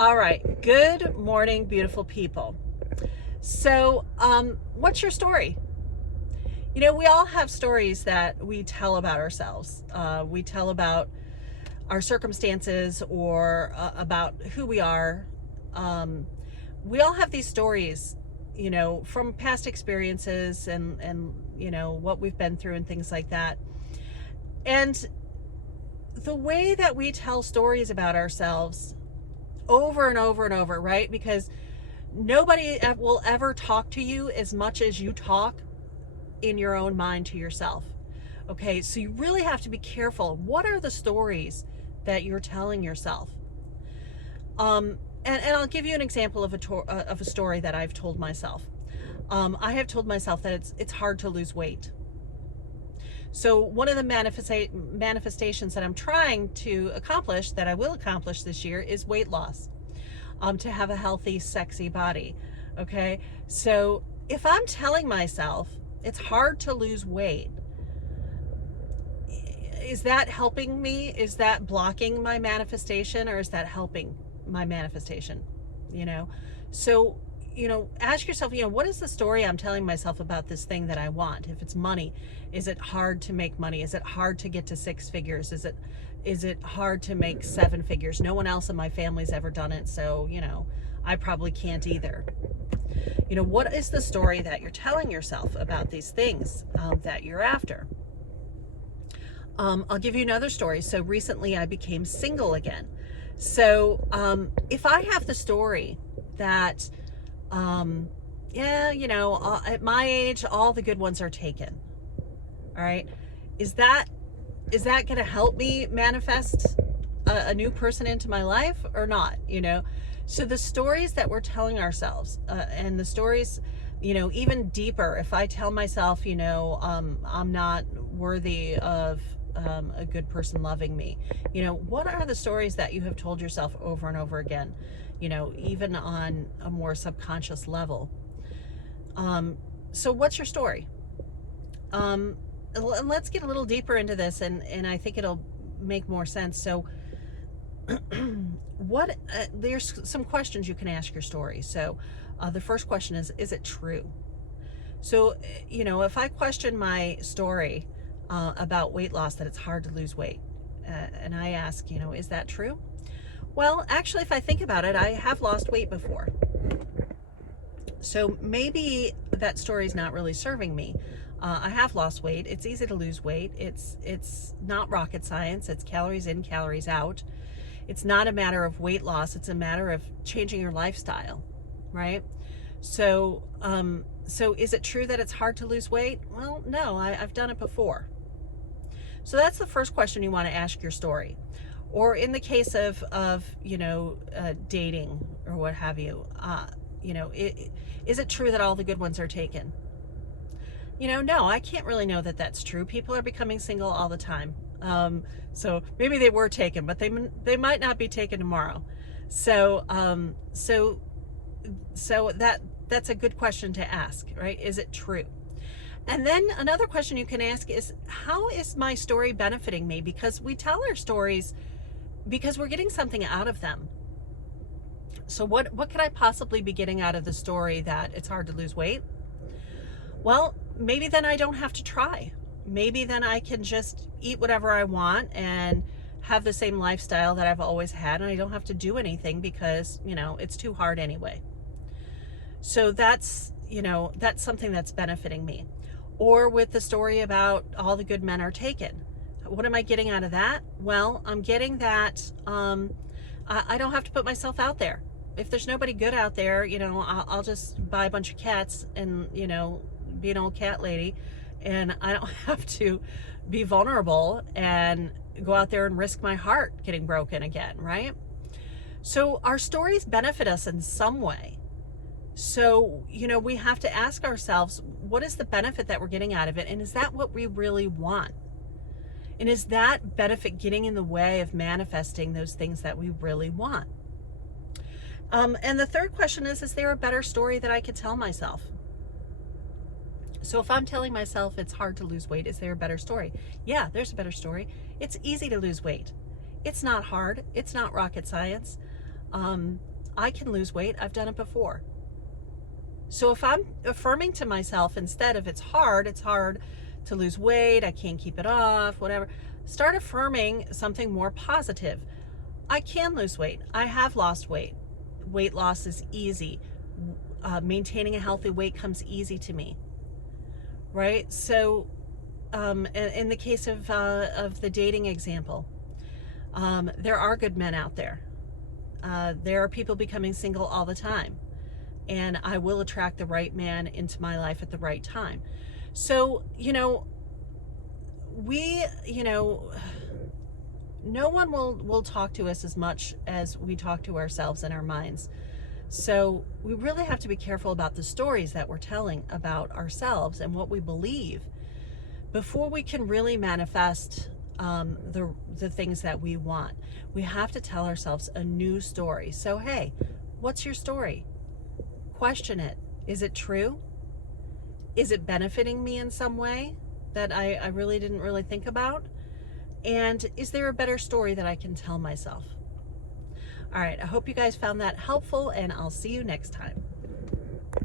All right. Good morning, beautiful people. So, what's your story? We all have stories that we tell about ourselves. We tell about our circumstances or about who we are. Um, we all have these stories, from past experiences and what we've been through and things like that. And the way that we tell stories about ourselves over and over and over, right? Because nobody will ever talk to you as much as you talk in your own mind to yourself. Okay, so you really have to be careful. What are the stories that you're telling yourself? And I'll give you an example of a story that I've told myself. I have told myself that it's hard to lose weight. So one of the manifestations that I'm trying to accomplish, that I will accomplish this year, is weight loss. To have a healthy, sexy body. Okay, so if I'm telling myself it's hard to lose weight, is that helping me? Is that blocking my manifestation, or is that helping my manifestation? You know, so ask yourself, what is the story I'm telling myself about this thing that I want? If it's money, is it hard to make money? Is it hard to get to six figures? Is it hard to make seven figures? No one else in my family's ever done it, so I probably can't either. What is the story that you're telling yourself about these things that you're after? I'll give you another story. So recently I became single again. So if I have the story that at my age all the good ones are taken, all right, is that going to help me manifest a new person into my life or not? So the stories that we're telling ourselves, and the stories, even deeper, if I tell myself, I'm not worthy of a good person loving me, what are the stories that you have told yourself over and over again, even on a more subconscious level? So what's your story? Let's get a little deeper into this, and I think it'll make more sense. So there's some questions you can ask your story. So the first question is it true? So if I question my story about weight loss, that it's hard to lose weight, and I ask, is that true? Well, actually, if I think about it, I have lost weight before. So maybe that story is not really serving me. I have lost weight. It's easy to lose weight. It's not rocket science. It's calories in, calories out. It's not a matter of weight loss. It's a matter of changing your lifestyle, right? So, so is it true that it's hard to lose weight? Well, no, I've done it before. So that's the first question you want to ask your story. Or in the case of dating or what have you, is it true that all the good ones are taken? No, I can't really know that that's true. People are becoming single all the time. So maybe they were taken, but they might not be taken tomorrow. So that's a good question to ask, right? Is it true? And then another question you can ask is, how is my story benefiting me? Because we tell our stories because we're getting something out of them. So what could I possibly be getting out of the story that it's hard to lose weight? Well, maybe then I don't have to try. Maybe then I can just eat whatever I want and have the same lifestyle that I've always had, and I don't have to do anything because, it's too hard anyway. So that's something that's benefiting me. Or with the story about all the good men are taken. What am I getting out of that? Well, I'm getting that I don't have to put myself out there. If there's nobody good out there, I'll just buy a bunch of cats and, be an old cat lady, and I don't have to be vulnerable and go out there and risk my heart getting broken again, right? So our stories benefit us in some way. So, we have to ask ourselves, what is the benefit that we're getting out of it? And is that what we really want? And is that benefit getting in the way of manifesting those things that we really want? And the third question is there a better story that I could tell myself? So if I'm telling myself it's hard to lose weight, is there a better story? Yeah, there's a better story. It's easy to lose weight. It's not hard. It's not rocket science. I can lose weight. I've done it before. So if I'm affirming to myself instead of it's hard to lose weight, I can't keep it off, whatever, start affirming something more positive. I can lose weight. I have lost weight. Weight loss is easy. Maintaining a healthy weight comes easy to me, right? So in the case of the dating example, there are good men out there. There are people becoming single all the time, and I will attract the right man into my life at the right time. So, no one will talk to us as much as we talk to ourselves in our minds. So we really have to be careful about the stories that we're telling about ourselves and what we believe before we can really manifest the things that we want. We have to tell ourselves a new story. So, hey, what's your story? Question it. Is it true? Is it benefiting me in some way that I really didn't really think about? And is there a better story that I can tell myself? All right, I hope you guys found that helpful, and I'll see you next time.